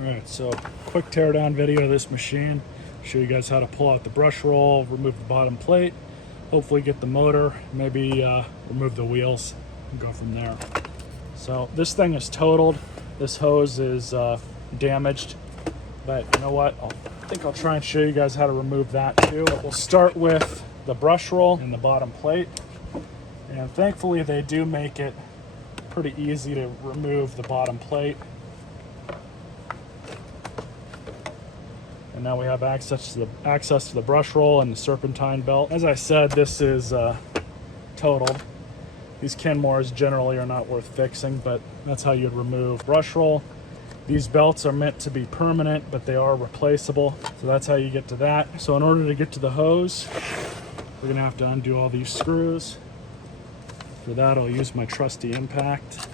Alright, so quick teardown video of this machine. Show you guys how to pull out the brush roll, remove the bottom plate, hopefully get the motor, maybe remove the wheels, and go from there. So this thing is totaled. This hose is damaged, but you know what? I think I'll try and show you guys how to remove that too. But we'll start with the brush roll and the bottom plate. And thankfully they do make it pretty easy to remove the bottom plate. And now we have access to the brush roll and the serpentine belt. As I said, this is totaled. These Kenmores generally are not worth fixing, but that's how you'd remove brush roll. These belts are meant to be permanent, but they are replaceable. So that's how you get to that. So in order to get to the hose, we're gonna have to undo all these screws. For that, I'll use my trusty impact.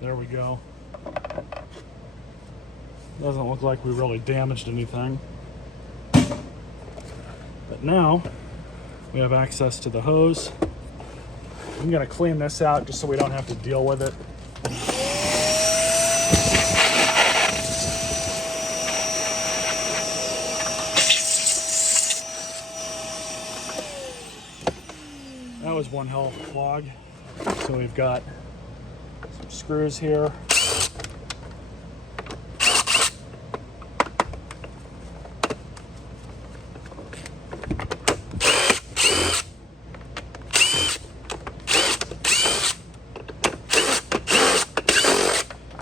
There we go. Doesn't look like we really damaged anything. But now we have access to the hose. I'm gonna clean this out just so we don't have to deal with it. That was one hell of a clog. So we've got some screws here.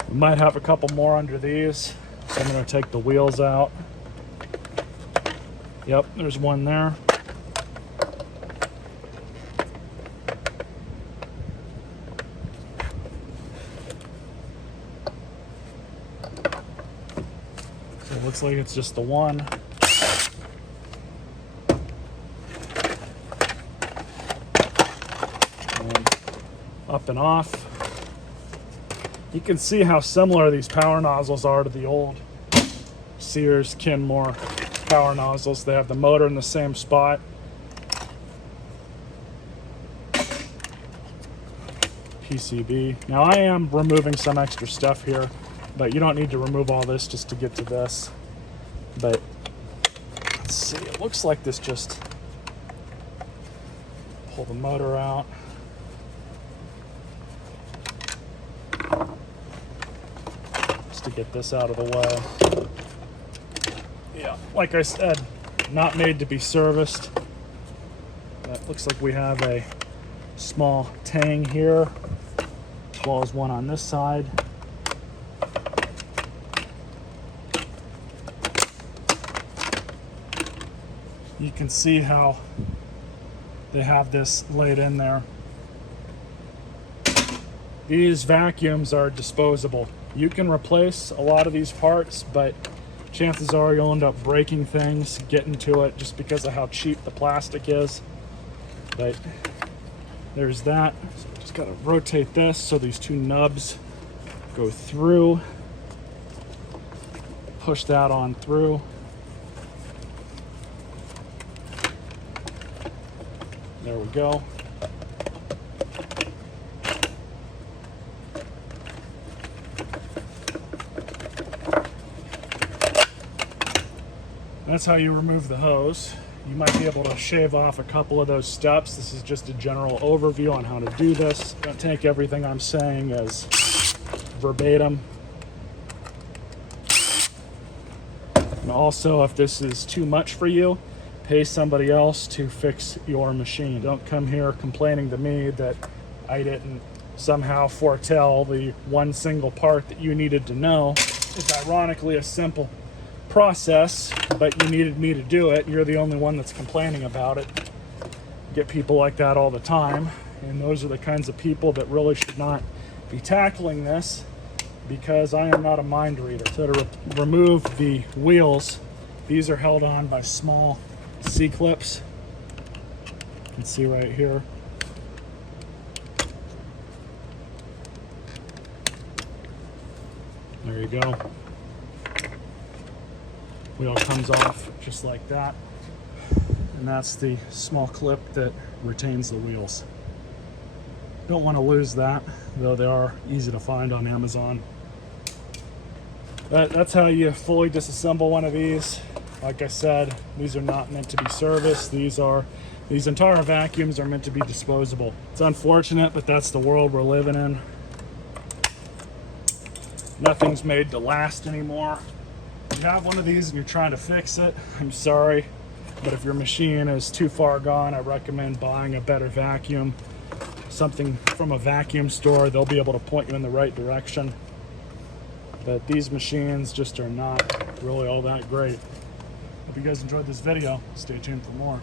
We might have a couple more under these, so I'm going to take the wheels out. Yep, there's one there. So it looks like it's just the one. And up and off. You can see how similar these power nozzles are to the old Sears Kenmore power nozzles. They have the motor in the same spot. PCB. Now I am removing some extra stuff here, but you don't need to remove all this just to get to this. But let's see, it looks like this just pull the motor out. To get this out of the way. Yeah, like I said, not made to be serviced. But looks like we have a small tang here, as well as one on this side. You can see how they have this laid in there. These vacuums are disposable. You can replace a lot of these parts, but chances are you'll end up breaking things getting to it just because of how cheap the plastic is. But there's that. So just gotta rotate this so these two nubs go through. Push that on through. There we go. That's how you remove the hose. You might be able to shave off a couple of those steps. This is just a general overview on how to do this. Don't take everything I'm saying as verbatim. And also, if this is too much for you, pay somebody else to fix your machine. Don't come here complaining to me that I didn't somehow foretell the one single part that you needed to know. It's ironically a simple process, but you needed me to do it. You're the only one that's complaining about it. Get people like that all the time, and those are the kinds of people that really should not be tackling this, because I am not a mind reader. So to remove the wheels, these are held on by small C-clips. You can see right here. There you go. Wheel comes off just like that. and that's the small clip that retains the wheels. Don't want to lose that, though they are easy to find on Amazon. That's how you fully disassemble one of these. Like I said, these are not meant to be serviced. These entire vacuums are meant to be disposable. It's unfortunate, but that's the world we're living in. Nothing's made to last anymore. If you have one of these and you're trying to fix it, I'm sorry, but if your machine is too far gone, I recommend buying a better vacuum. Something from a vacuum store. They'll be able to point you in the right direction. But these machines just are not really all that great. Hope you guys enjoyed this video. Stay tuned for more.